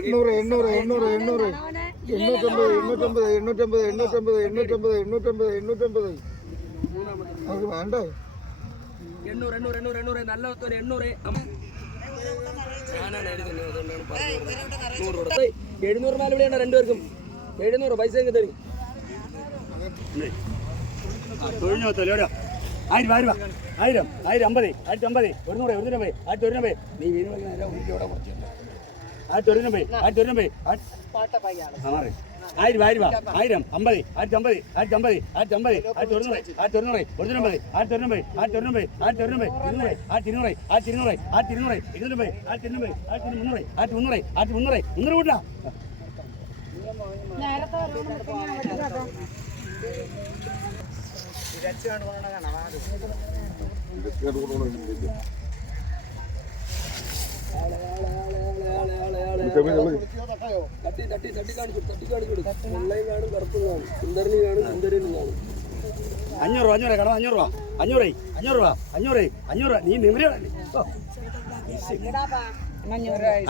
എണ്ണൂറ് എണ്ണൂറ് എണ്ണൂറ്. എണ്ണൂറ് എണ്ണൂറ്റമ്പത് എണ്ണൂറ്റമ്പത് എണ്ണൂറ്റമ്പത് എണ്ണൂറ്റമ്പത് എണ്ണൂറ്റമ്പത് എണ്ണൂറ്റമ്പത് എണ്ണൂറ്റമ്പത്. അത് വേണ്ടേ? എണ്ണൂറ് എണ്ണൂറ് എണ്ണൂറ് എണ്ണൂറ് നല്ല ഒരു എണ്ണൂറ് എഴുന്നൂറ് മാല വിളിയാണ് രണ്ടുപേർക്കും. എഴുന്നൂറ് പൈസ എങ്കിൽ തരും. തൊഴിഞ്ഞോത്തല്ലോ ആയിരം ആയിരം ആയിരം ആയിരം അമ്പത് ആയിരത്തി അമ്പത് ഒരുന്നൂറ് ഒരുന്നൂറ് ആയിരത്തി ഒരുന്നൂറ്റമ്പത് നീ വീട് ആയിരത്തി ഒരു നമ്പേ ആയിരത്തി ഒരു നമ്പേ ആയിരം ആയിരം ആയിരം അമ്പത് ആയിരത്തി അമ്പത് ആയിരത്തി അമ്പത് ആയിരത്തി അമ്പത് ആയിരത്തി ഒരുന്നൂറ് ആയിരത്തി ഒരുന്നൂറ് ഒരുന്നൂറ് ആയിരത്തി ഒരുന്നൂറ് ആയിരത്തി ഒരുന്നൂറ് ആയിരത്തി ഒരുന്നൂറ് ഇരുന്നൂറ് ആയിരത്തി ഇരുന്നൂറ് ആയിരത്തി ഇരുന്നൂറ് ആയിരത്തി ഇരുന്നൂറ് ഇരുന്നൂറ് ആയിരത്തി ഇരുന്നൂറ് ആയിരത്തി മുന്നൂറ് ആയിരത്തി മുന്നൂറ് ആയിരത്തി മുന്നൂറ് മുന്നൂറ് കൂട്ടാ. നേരത്തെ തട്ടി തട്ടി തട്ടി കാണിച്ചു തട്ടി കാണിച്ചു. വെള്ളയും കാണും കറുപ്പും കാണും. സുന്ദരനും കാണും സുന്ദരനും കാണും. അഞ്ഞൂറ് രൂപ അഞ്ഞൂറ് കടം അഞ്ഞൂറ് രൂപ. അഞ്ഞൂറ് അഞ്ഞൂറ് രൂപ അഞ്ഞൂറ് അഞ്ഞൂറ് നീ നിവരി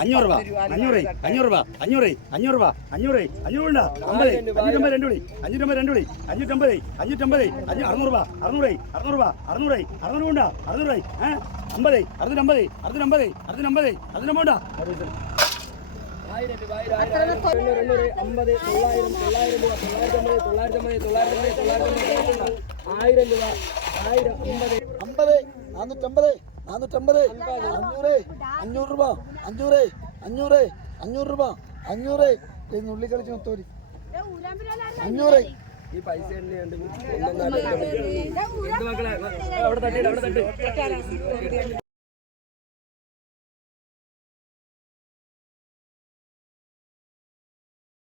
അഞ്ഞൂറ് രൂപ അഞ്ഞൂറ് അഞ്ഞൂറ് രൂപ അഞ്ഞൂറ് അഞ്ഞൂറ് രൂപ അഞ്ഞൂറ് അഞ്ഞൂറ് ഉണ്ടാ? അമ്പത് അഞ്ഞൂറ്റമ്പത് രണ്ട് വിളി അഞ്ഞൂറ്റമ്പത് രണ്ട് വിളി അഞ്ഞൂറ്റമ്പത് അഞ്ഞൂറ്റമ്പത് അഞ്ഞൂ അറുന്നൂറ് രൂപ അറുന്നൂറ് അറുന്നൂറ് രൂപ അറുന്നൂറ് അറുന്നൂറ് ഉണ്ടാ? അറുന്നൂറ് ഏഹ് അമ്പത് അറുന്നൂറ്റമ്പത് അറുന്നൂറ്റമ്പത് അറുന്നൂറ്റമ്പത് അറുന്നൂറ്റമ്പത് ഉണ്ടാ ആയിരം രൂപ ആയിരം ആയിരം എണ്ണൂറ് എണ്ണൂറ് അമ്പത് തൊള്ളായിരം തൊള്ളായിരം രൂപ തൊള്ളായിരത്തി അമ്പത് തൊള്ളായിരത്തി അമ്പത് തൊള്ളായിരത്തി അമ്പത് രൂപ ആയിരം അമ്പത് അമ്പത് നാനൂറ്റമ്പത് നാനൂറ്റമ്പത് അഞ്ഞൂറ് അഞ്ഞൂറ് രൂപ അഞ്ഞൂറ് അഞ്ഞൂറ് അഞ്ഞൂറ് രൂപ അഞ്ഞൂറ് ഉള്ളി കളിച്ച് മൊത്തോരി അഞ്ഞൂറ് ഈ പൈസ അവിടെ തട്ടി അവിടെ തട്ടി